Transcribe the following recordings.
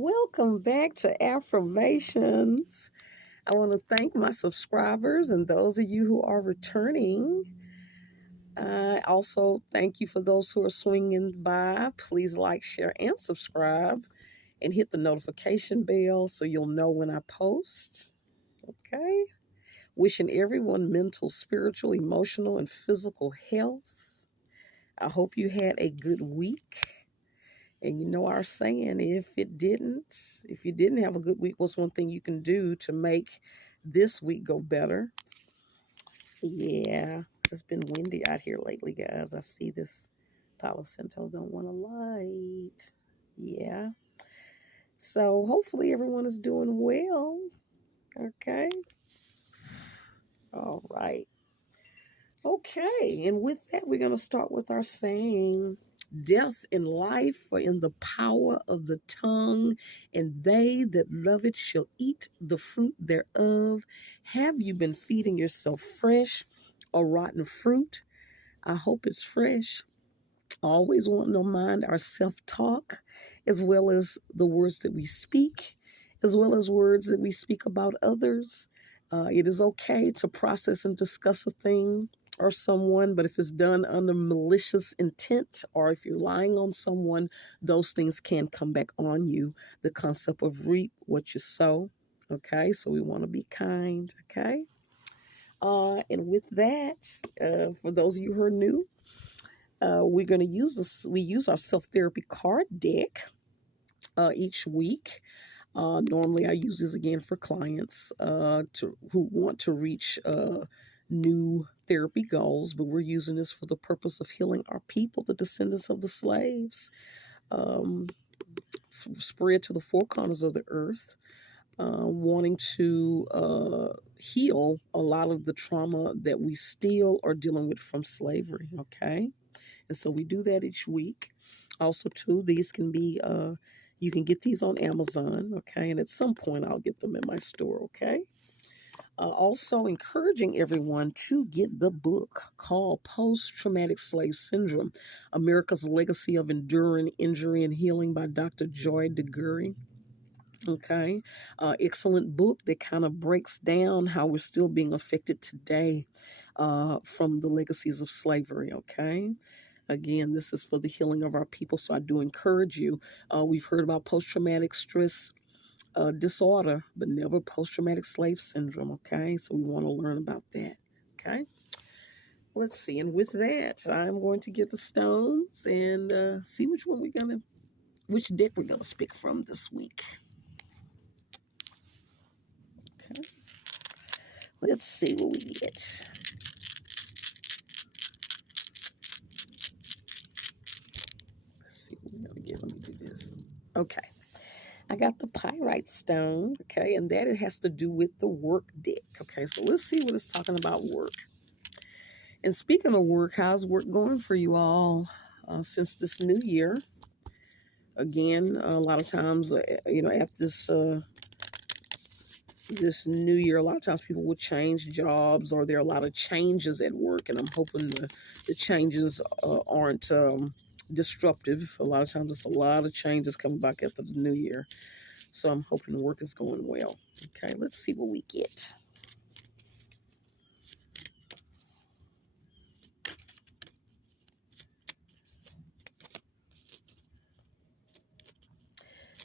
Welcome back to Affirmations. I want to thank my subscribers and those of you who are returning. I also thank you for those who are swinging by. Please like, share, and subscribe and hit the notification bell so you'll know when I post. Okay. Wishing everyone mental, spiritual, emotional, and physical health. I hope you had a good week. And you know our saying, if you didn't have a good week, what's one thing you can do to make this week go better? Yeah, it's been windy out here lately, guys. I see this Palo Santo don't want to light. Yeah. So hopefully everyone is doing well. Okay. All right. Okay. And with that, we're going to start with our saying. Death and life are in the power of the tongue, and they that love it shall eat the fruit thereof. Have you been feeding yourself fresh or rotten fruit? I hope it's fresh. Always want to mind our self talk, as well as the words that we speak, as well as words that we speak about others. It is okay to process and discuss a thing or someone, but if it's done under malicious intent or if you're lying on someone, those things can come back on you. The concept of reap what you sow. Okay, so we want to be kind. Okay. And with that, for those of you who are new, we're going to use this. We use our self therapy card deck each week. Normally, I use this again for clients who want to reach new therapy goals, but we're using this for the purpose of healing our people, the descendants of the slaves, um, spread to the four corners of the earth. Wanting to heal a lot of the trauma that we still are dealing with from slavery. Okay. And so we do that each week. Also, too, these can be, you can get these on Amazon, okay? And at some point, I'll get them in my store, okay? Also, encouraging everyone to get the book called Post Traumatic Slave Syndrome America's Legacy of Enduring Injury and Healing by Dr. Joy DeGury. Okay. Excellent book that kind of breaks down how we're still being affected today from the legacies of slavery. Okay. Again, this is for the healing of our people. So I do encourage you. We've heard about post traumatic stress disorder, but never post traumatic slave syndrome. Okay. So we want to learn about that. Okay. Let's see. And with that, I'm going to get the stones and see which deck we're going to pick from this week. Okay. Let's see what we get. Let's see what we're going to get. Let me do this. Okay. I got the pyrite stone, okay, and that it has to do with the work deck, okay. So let's see what it's talking about work. And speaking of work, how's work going for you all since this new year? Again, a lot of times, after this new year, a lot of times people would change jobs, or there are a lot of changes at work, and I'm hoping the changes aren't disruptive. A lot of times, it's a lot of changes coming back after the new year. So I'm hoping work is going well. Okay, let's see what we get.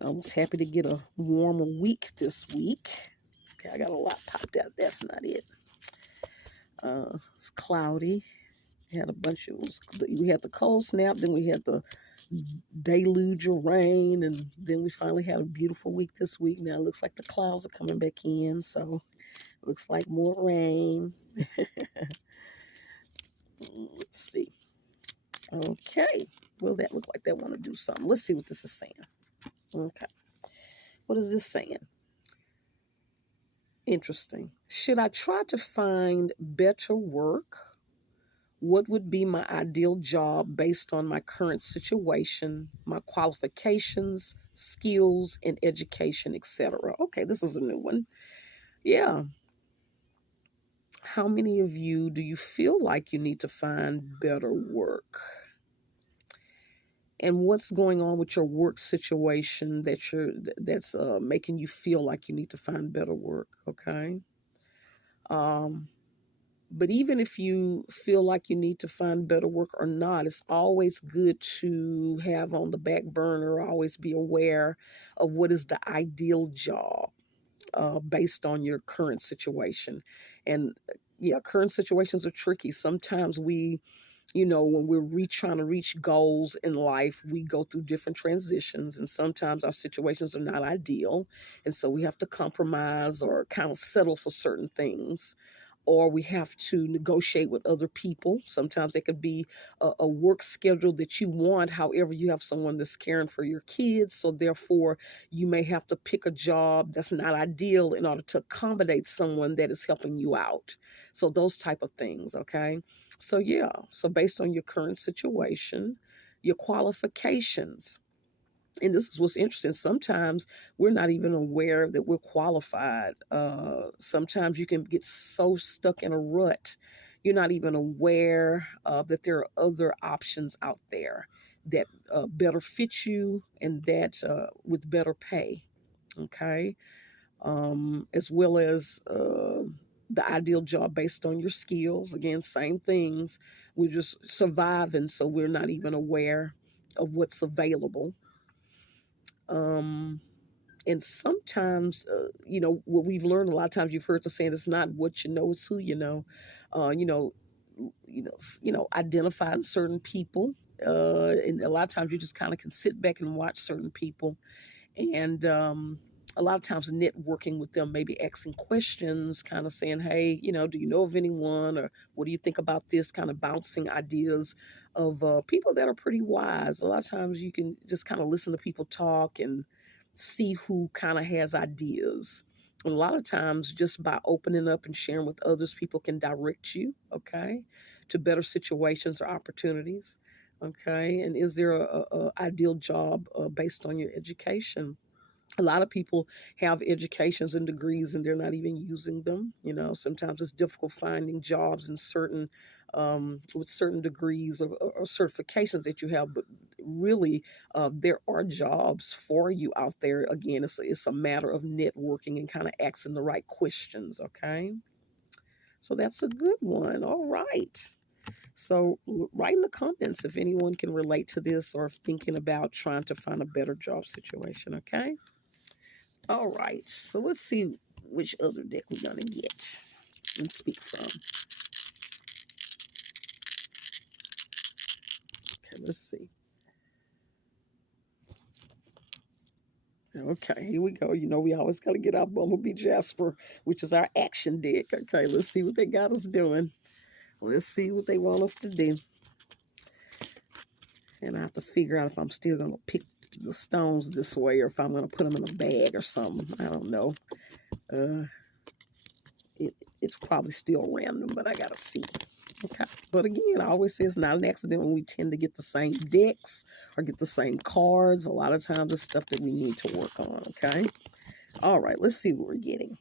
I was happy to get a warmer week this week. Okay, I got a lot popped out. That's not it. It's cloudy. We had we had the cold snap, then we had the deluge of rain, and then we finally had a beautiful week this week. Now it looks like the clouds are coming back in, so it looks like more rain. Let's see. Okay. Well, that looked like they want to do something. Let's see what this is saying. Okay. What is this saying? Interesting. Should I try to find better work? What would be my ideal job based on my current situation, my qualifications, skills, and education, etc.? Okay, this is a new one. Yeah. How many of you do you feel like you need to find better work? and what's going on with your work situation that's making you feel like you need to find better work. Okay. Um, but even if you feel like you need to find better work or not, it's always good to have on the back burner, always be aware of what is the ideal job based on your current situation. And yeah, current situations are tricky. Sometimes when trying to reach goals in life, we go through different transitions, and sometimes our situations are not ideal. And so we have to compromise or kind of settle for certain things, or we have to negotiate with other people. Sometimes it could be a work schedule that you want. However, you have someone that's caring for your kids. So therefore, you may have to pick a job that's not ideal in order to accommodate someone that is helping you out. So those type of things. Okay. So yeah. So based on your current situation, your qualifications, and this is what's interesting. Sometimes we're not even aware that we're qualified. Sometimes you can get so stuck in a rut, you're not even aware that there are other options out there that better fit you and that with better pay. Okay. As well as the ideal job based on your skills. Again, same things. We're just surviving, so we're not even aware of what's available. Um, and sometimes, what we've learned a lot of times, you've heard the saying, it's not what you know, it's who you know. Uh, you know, identifying certain people. And a lot of times you just kind of can sit back and watch certain people, and a lot of times networking with them, maybe asking questions, kind of saying, hey, do you know of anyone, or what do you think about this, kind of bouncing ideas of people that are pretty wise. A lot of times you can just kind of listen to people talk and see who kind of has ideas. And a lot of times, just by opening up and sharing with others, people can direct you, okay, to better situations or opportunities. Okay. And is there a ideal job based on your education? A lot of people have educations and degrees and they're not even using them. Sometimes it's difficult finding jobs in certain with certain degrees or certifications that you have, but really there are jobs for you out there. Again, it's a matter of networking and kind of asking the right questions. Okay, so that's a good one. All right. So write in the comments if anyone can relate to this or if thinking about trying to find a better job situation. Okay. All right, so let's see which other deck we're gonna get and speak from. Okay, let's see. Okay, here we go. We always gotta get our Bumblebee Jasper, which is our action deck. Okay, let's see what they got us doing. Let's see what they want us to do. And I have to figure out if I'm still gonna pick the stones this way or if I'm gonna put them in a bag or something. I don't know. Uh, it's probably still random, but I gotta see. Okay. But again, I always say it's not an accident when we tend to get the same decks or get the same cards. A lot of times it's stuff that we need to work on. Okay. All right. Let's see what we're getting.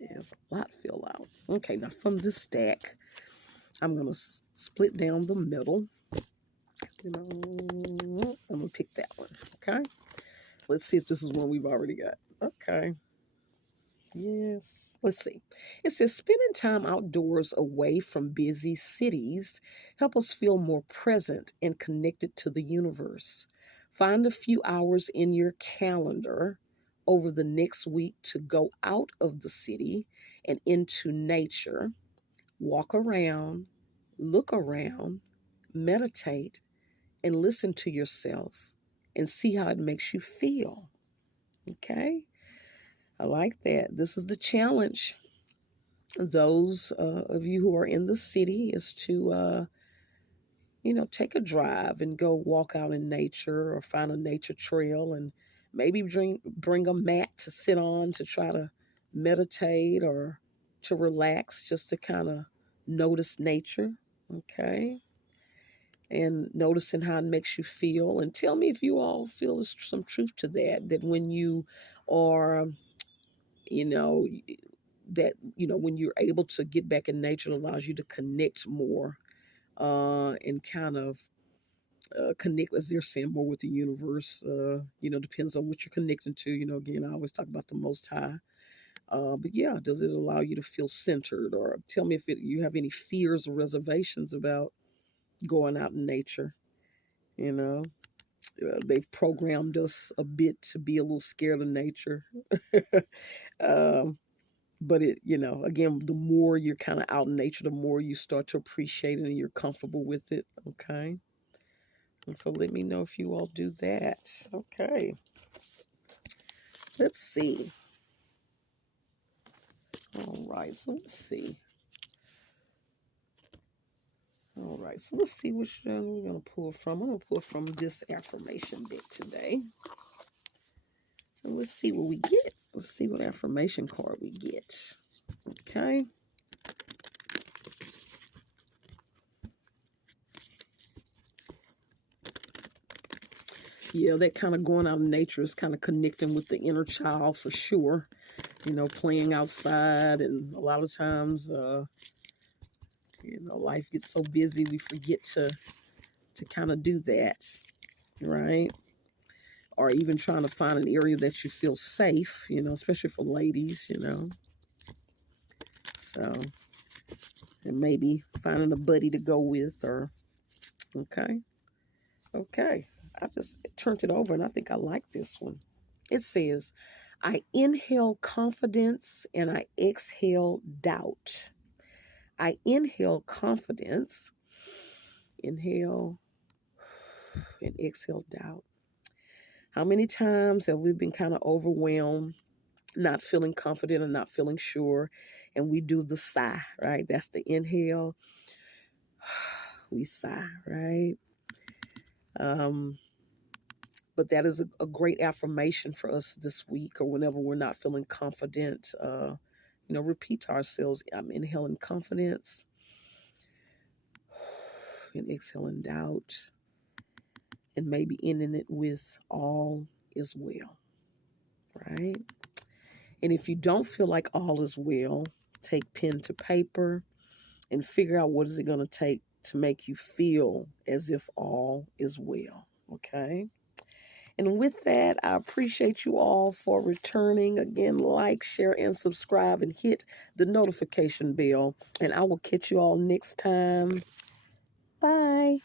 There's a lot fill out. Okay. Now from this stack, I'm going to split down the middle. I'm going to pick that one. Okay. Let's see if this is one we've already got. Okay. Yes. Let's see. It says spending time outdoors away from busy cities help us feel more present and connected to the universe. Find a few hours in your calendar over the next week to go out of the city and into nature. Walk around, look around, meditate, and listen to yourself and see how it makes you feel. Okay? I like that. This is the challenge. Those of you who are in the city is to, take a drive and go walk out in nature or find a nature trail and maybe bring a mat to sit on to try to meditate or to relax, just to kind of notice nature. Okay. and noticing how it makes you feel. And tell me if you all feel there's some truth to that, that when you are, you know, when you're able to get back in nature, it allows you to connect more, and kind of connect, as they're saying, more with the universe. Depends on what you're connecting to. Again, I always talk about the Most High. But yeah, does it allow you to feel centered? Or tell me if you have any fears or reservations about going out in nature. You know, they've programmed us a bit to be a little scared of nature. um, but again, the more you're kind of out in nature, the more you start to appreciate it and you're comfortable with it. Okay. And so let me know if you all do that. Okay. Let's see. All right. So let's see. All right. So let's see which one we're going to pull from. I'm going to pull from this affirmation deck today. And let's see what we get. Let's see what affirmation card we get. Okay. Yeah, that kind of going out in nature is kind of connecting with the inner child for sure. Playing outside, and a lot of times, life gets so busy we forget to kind of do that, right? Or even trying to find an area that you feel safe, especially for ladies. So, and maybe finding a buddy to go with, or okay. Okay. I just turned it over and I think I like this one. It says, I inhale confidence and I exhale doubt. I inhale confidence, inhale, and exhale doubt. How many times have we been kind of overwhelmed, not feeling confident or not feeling sure? And we do the sigh, right? That's the inhale. We sigh, right? But that is a great affirmation for us this week, or whenever we're not feeling confident. Repeat to ourselves, I'm inhaling confidence and exhaling doubt, and maybe ending it with all is well, right? And if you don't feel like all is well, take pen to paper and figure out what is it going to take to make you feel as if all is well, okay? And with that, I appreciate you all for returning. Again, like, share, and subscribe, and hit the notification bell. And I will catch you all next time. Bye.